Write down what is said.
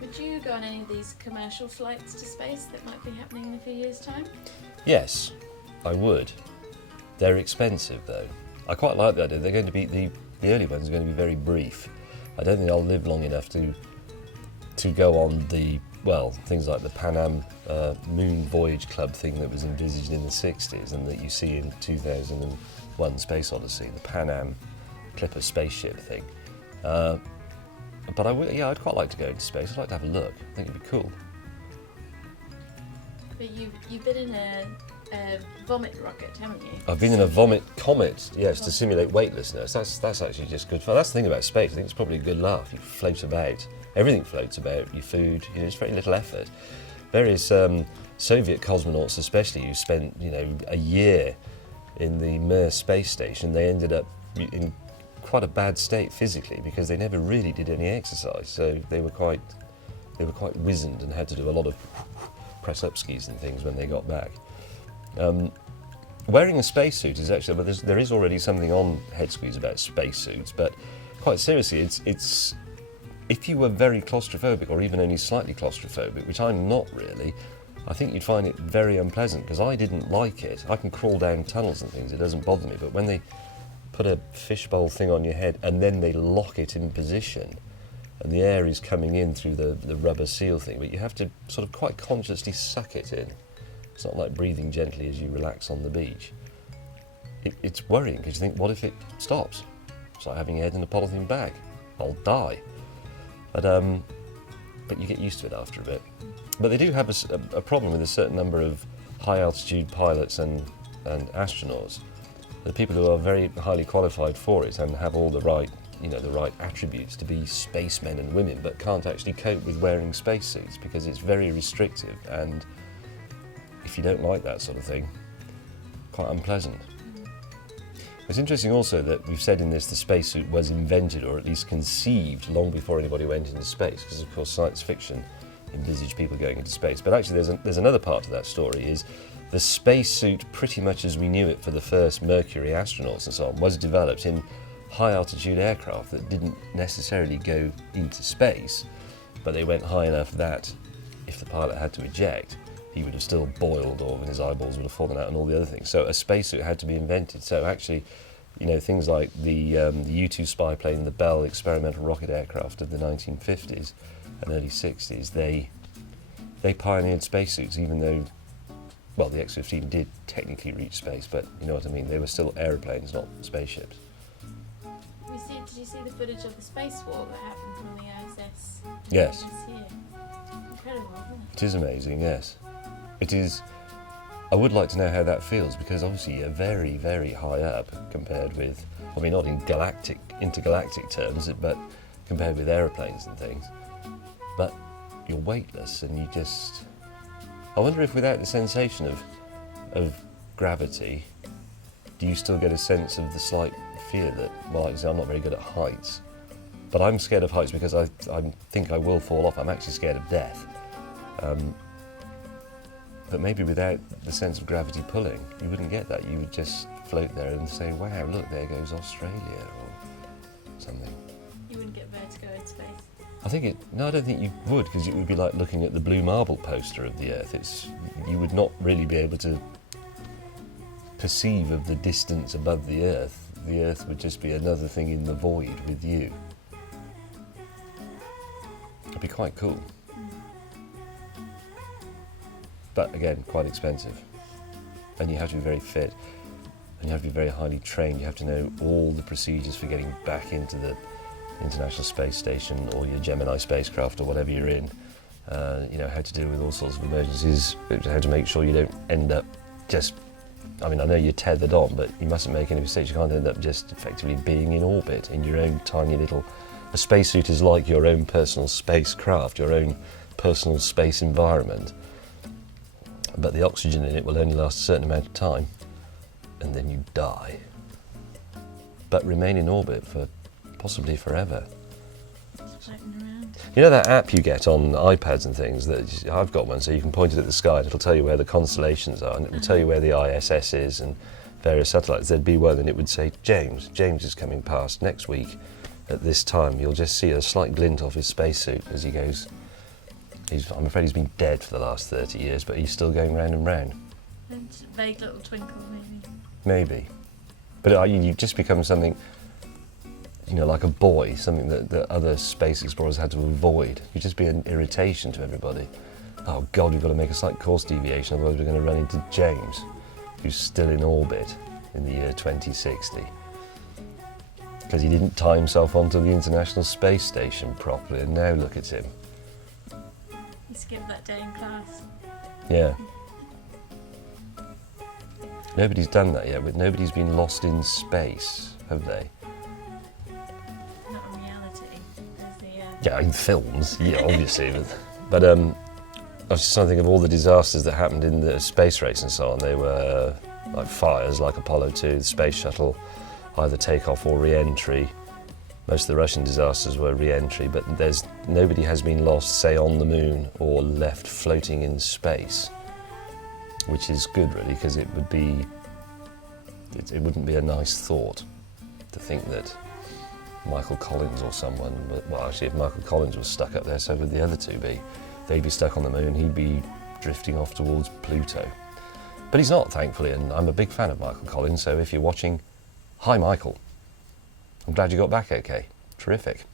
Would you go on any of these commercial flights to space that might be happening in a few years' time? Yes, I would. They're expensive though. I quite like the idea. They're going to be the early ones are going to be very brief. I don't think I'll live long enough to go on the things like the Pan Am Moon Voyage Club thing that was envisaged in the 60s and that you see in 2001 Space Odyssey, the Pan Am Clipper spaceship thing. But I'd quite like to go into space. I'd like to have a look. I think it'd be cool. But you've been in a vomit rocket, haven't you? I've been in a vomit Comet, yes, to simulate weightlessness. That's actually just good fun. That's the thing about space. I think it's probably a good laugh. You float about. Everything floats about. Your food. It's very little effort. Various Soviet cosmonauts, especially, who spent a year in the Mir space station, they ended up in quite a bad state physically because they never really did any exercise. So they were quite wizened and had to do a lot of press-up skis and things when they got back. Wearing a spacesuit is actually, there is already something on Head Squeeze about spacesuits, but quite seriously, it's if you were very claustrophobic or even only slightly claustrophobic, which I'm not really, I think you'd find it very unpleasant because I didn't like it. I can crawl down tunnels and things, it doesn't bother me, but when they put a fishbowl thing on your head and then they lock it in position and the air is coming in through the rubber seal thing, but you have to sort of quite consciously suck it in. It's not like breathing gently as you relax on the beach. It's worrying because you think, what if it stops? It's like having your head in a polythene bag. I'll die. But you get used to it after a bit. But they do have a problem with a certain number of high altitude pilots and astronauts. The people who are very highly qualified for it and have all the right attributes to be spacemen and women, but can't actually cope with wearing spacesuits because it's very restrictive, and if you don't like that sort of thing, quite unpleasant. It's interesting also that we've said in this the spacesuit was invented or at least conceived long before anybody went into space, because of course science fiction envisaged people going into space. But actually there's another part to that story, is the spacesuit, pretty much as we knew it for the first Mercury astronauts and so on, was developed in high altitude aircraft that didn't necessarily go into space, but they went high enough that if the pilot had to eject, he would have still boiled, or his eyeballs would have fallen out and all the other things. So a spacesuit had to be invented. So actually, things like the U-2 spy plane, the Bell experimental rocket aircraft of the 1950s and early 60s, they pioneered spacesuits, even though, the X-15 did technically reach space, but you know what I mean, they were still aeroplanes, not spaceships. Did you see the footage of the spacewalk that happened from the ISS? Yes. This year? Incredible, isn't it? It is amazing, yes. It is. I would like to know how that feels, because obviously you're very, very high up compared with, not in intergalactic terms, but compared with aeroplanes and things. But you're weightless and you just... I wonder if without the sensation of gravity, do you still get a sense of the slight fear that, like I say, I'm not very good at heights, but I'm scared of heights because I think I will fall off. I'm actually scared of death. But maybe without the sense of gravity pulling, you wouldn't get that. You would just float there and say, wow, look, there goes Australia, or something. You wouldn't get vertigo in space? I don't think you would, because it would be like looking at the blue marble poster of the Earth. You would not really be able to perceive of the distance above the Earth. The Earth would just be another thing in the void with you. It'd be quite cool. But again, quite expensive. And you have to be very fit, and you have to be very highly trained. You have to know all the procedures for getting back into the International Space Station or your Gemini spacecraft or whatever you're in. How to deal with all sorts of emergencies, how to make sure you don't end up just... I know you're tethered on, but you mustn't make any mistakes. You can't end up just effectively being in orbit in your own tiny little... A spacesuit is like your own personal spacecraft, your own personal space environment. But the oxygen in it will only last a certain amount of time, and then you die. But remain in orbit for possibly forever. Floating around. You know that app you get on iPads and things? That I've got one, so you can point it at the sky and it'll tell you where the constellations are, and it will tell you where the ISS is and various satellites. There'd be one and it would say, James is coming past next week at this time, you'll just see a slight glint off his spacesuit as he goes. I'm afraid he's been dead for the last 30 years, but he's still going round and round. And a vague little twinkle, maybe. Maybe. But you just become something, like a boy, something that other space explorers had to avoid. You'd just be an irritation to everybody. Oh God, we've got to make a slight course deviation, otherwise we're going to run into James, who's still in orbit in the year 2060. Because he didn't tie himself onto the International Space Station properly, and now look at him. He skipped that day in class. Yeah. Nobody's done that yet, but nobody's been lost in space, have they? Not in reality. Yeah, in films, yeah, obviously. but I was just trying to think of all the disasters that happened in the space race and so on. They were like fires, like Apollo 2, the space shuttle, either takeoff or re-entry. Most of the Russian disasters were re-entry, but nobody has been lost, say, on the moon or left floating in space, which is good, really, because it wouldn't be a nice thought to think that Michael Collins or someone, well, actually, if Michael Collins was stuck up there, so would the other two be. They'd be stuck on the moon, he'd be drifting off towards Pluto. But he's not, thankfully, and I'm a big fan of Michael Collins, so if you're watching, hi Michael. I'm glad you got back okay. Terrific.